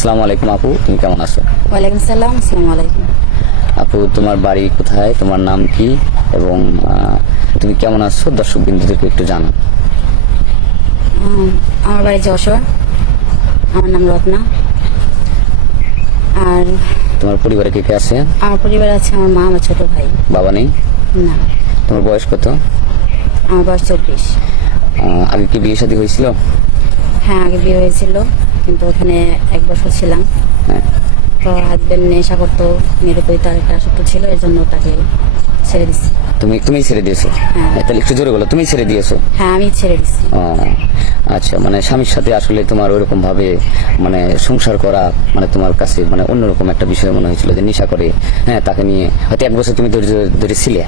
আসসালামু আলাইকুম আপু, তুমি কেমন আছো? ওয়ালাইকুম সালাম। আসসালামু আলাইকুম। আপু, তোমার বাড়ি কোথায়, তোমার নাম কি এবং তুমি কেমন আছো দর্শক বিন্দুদেরকে একটু জানাও। আমার বাড়ি যশোর। আমার নাম রত্না। আর তোমার পরিবারে কে কে আছে? আমার পরিবার আছে আমার মা, আমার ছোট ভাই। বাবা নেই? না। তোমার বয়স কত? আমার বয়স 24। আগে কি বিয়ে শাদী হয়েছিল? হ্যাঁ, আগে বিয়ে হয়েছিল, কিন্তু ওখানে 1 বছর ছিলাম। হ্যাঁ। তো হাজবেন্ড নেশা করতো, মেয়ের প্রতি তার একটা আসক্ত ছিল, এর জন্য তাকে ছেড়ে দিচ্ছি। তুমি ছেড়ে দিয়েছো? হ্যাঁ। তাহলে একটু জোরে বলো, তুমি ছেড়ে দিয়েছো? হ্যাঁ, আমি ছেড়ে দিচ্ছি। ও আচ্ছা, মানে স্বামীর সাথে আসলে তোমার ওইরকম ভাবে মানে সংসার করা মানে তোমার কাছে মানে অন্যরকম একটা বিষয় মনে হয়েছিল যে নেশা করে, হ্যাঁ, তাকে নিয়ে হয়তো 1 বছর তুমি ধরে ছিলে।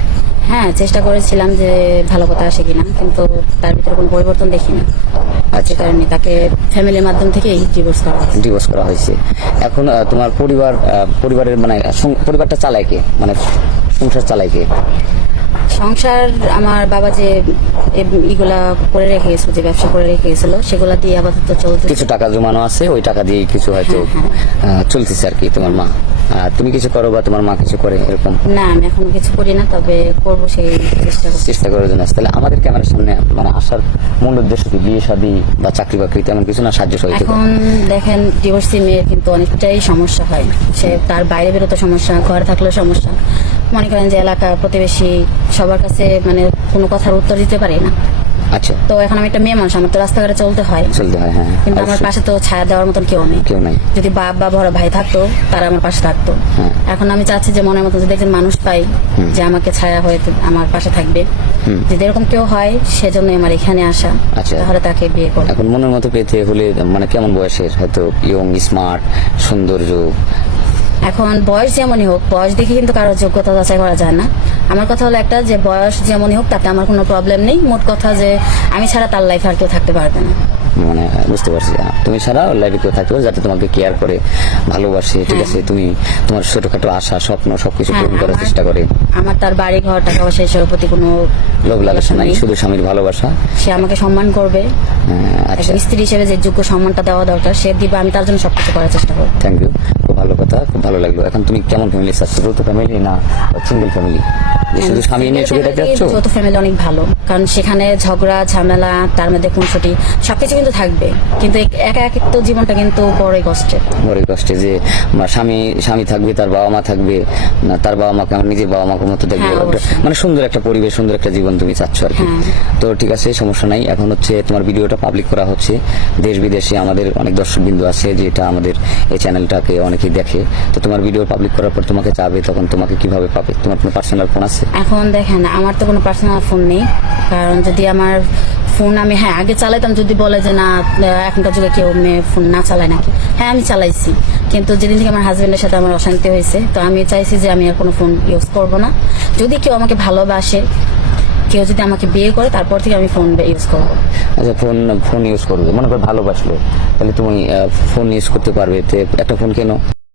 হ্যাঁ, চেষ্টা করেছিলাম যে ভালো কথা আসে কিনা, কিন্তু তার ভিতরে কোনো পরিবর্তন দেখি না। আচ্ছা। যে কারণে তাকে ফ্যামিলির মাধ্যম থেকেই ডিভোর্স করা হয়েছে। এখন তোমার পরিবারের মানে পরিবারটা চালায় কে, মানে সংসার চালায় কে? সংসার আমার বাবা যে ইগুলা করে রেখে গেছিল, যে ব্যবসা করে রেখে গেছিল, সেগুলা দিয়ে আপাতত চলছে। কিছু টাকা জমানো আছে, ওই টাকা দিয়ে কিছু হয়তো চলতেছে আর কি। তোমার মা তুমি কিছু করো বা তোমার মা কিছু করে এরকম? না, আমি এখন কিছু করি না, তবে করবো সেই চেষ্টা করার জন্য। তাহলে আমাদের ক্যামেরার সামনে মানে আসার মূল উদ্দেশ্য কি? বিয়ে শাদী বা চাকরি বাকরি তেমন কিছু না, সাহায্য সহযোগিতা? এখন দেখেন, ডিভোর্সি মেয়ের কিন্তু অনেকটাই সমস্যা হয়। সে তার বাইরে বেরোতে সমস্যা, ঘরে থাকলেও সমস্যা। মনে করেন যে এলাকা প্রতিবেশী সবার কাছে মানে কোনো কথার উত্তর দিতে পারি না। আচ্ছা। তো এখন আমি একটা মেয়ে মানুষ, আমার তো রাস্তাঘাটে চলতে হয়। হ্যাঁ। কিন্তু আমার পাশে তো ছায়া দেওয়ার মতন কেউ নেই। যদি বাপ বা বড় ভাই থাকতো, তারা আমার পাশে থাকতো। এখন আমি চাচ্ছি যে মনের মতো যদি একজন মানুষ পাই যে আমাকে ছায়া হয়ে আমার পাশে থাকবে, যদি এরকম কেউ হয়, সেজন্য আমার এখানে আসা। আচ্ছা। তাহলে তাকে বিয়ে করব। এখন মনের মতো পেতে হলে মানে কেমন বয়সের? হয়তো ইয়ং, স্মার্ট, সৌন্দর্য? এখন বয়স যেমনই হোক, বয়স দেখে কিন্তু কারোর যোগ্যতা যাচাই করা যায় না। আমার কথা হলো একটা, যে বয়স যেমনই হোক তাতে আমার কোনো প্রবলেম নেই। মোট কথা যে আমি ছাড়া তার লাইফে আর কেউ থাকতে পারবে না। মানে বুঝতে পারছি, তুমি ছাড়া লাইফে কেউ থাকতে পারে যাতে তোমাকে কেয়ার করে, ভালোবাসে, ঠিক আছে? তুমি তোমার ছোটখাটো আশা স্বপ্ন সবকিছু পূরণ করার চেষ্টা করে। আমার তার বাড়ি ঘর, টাকা পয়সা এসবের প্রতি কোনো লোভ লালসা নাই, শুধু স্বামীর ভালোবাসা। সে আমাকে সম্মান করবে। আচ্ছা। স্ত্রী হিসেবে যে যোগ্য সম্মানটা দেওয়া দরকার সে দিবে, আমি তার জন্য সবকিছু করার চেষ্টা করব। থ্যাংক ইউ, খুব ভালো কথা, খুব ভালো লাগলো। এখন তুমি কেমন ফ্যামিলি চাচ্ছ? যৌথ ফ্যামিলি না সিঙ্গেল ফ্যামিলি? শুধু স্বামী নিয়ে ছবি দেখতে যাচ্ছ? যৌথ ফ্যামিলি অনেক ভালো, কারণ সেখানে ঝগড়া ঝামেলা, তার মধ্যে খুনসুটি সবকিছু কিন্তু থাকবে, কিন্তু একা এক তো জীবনটা কিন্তু বড়ই কষ্টে। যে স্বামী থাকবে, তার বাবা মা থাকবে না, তার বাবা মাকে আমার নিজের বাবা মাকে মতো দেখবে, মানে সুন্দর একটা পরিবেশ, সুন্দর একটা জীবন তুমি চাচ্ছ আর কি। তো ঠিক আছে, সমস্যা নাই। এখন হচ্ছে তোমার ভিডিওটা পাবলিক করা হচ্ছে, দেশ বিদেশে আমাদের অনেক দর্শক বিন্দু আছে যেটা আমাদের এই চ্যানেলটাকে অনেকেই দেখে। তো তোমার ভিডিও পাবলিক করার পর তোমাকে চাবে, তখন তোমাকে কিভাবে পাবে? তোমার কোনো পার্সোনাল ফোন আছে? এখন দেখেন, আমার তো কোনো পার্সোনাল ফোন নেই, কারণ যদি আমার ফোন আমি আগে চালাইতাম, যদি বলে যে না এখনকার যুগে কেউ মেয়ে ফোন না চালায় নাকি, আমি চালাইছি। কিন্তু যেদিন থেকে আমার হাজবেন্ডের সাথে আমার অশান্তি হয়েছে, তো আমি চাইছি যে আমি আর কোনো ফোন ইউজ করবো না। যদি কেউ আমাকে ভালোবাসে, কেউ যদি আমাকে বিয়ে করে, তারপর থেকে আমি ফোন ইউজ করবো। আচ্ছা, ফোন ইউজ করবে, মনে করো ভালোবাসলো, তাহলে তুমি ফোন ইউজ করতে পারবে। একটা ফোন কেন?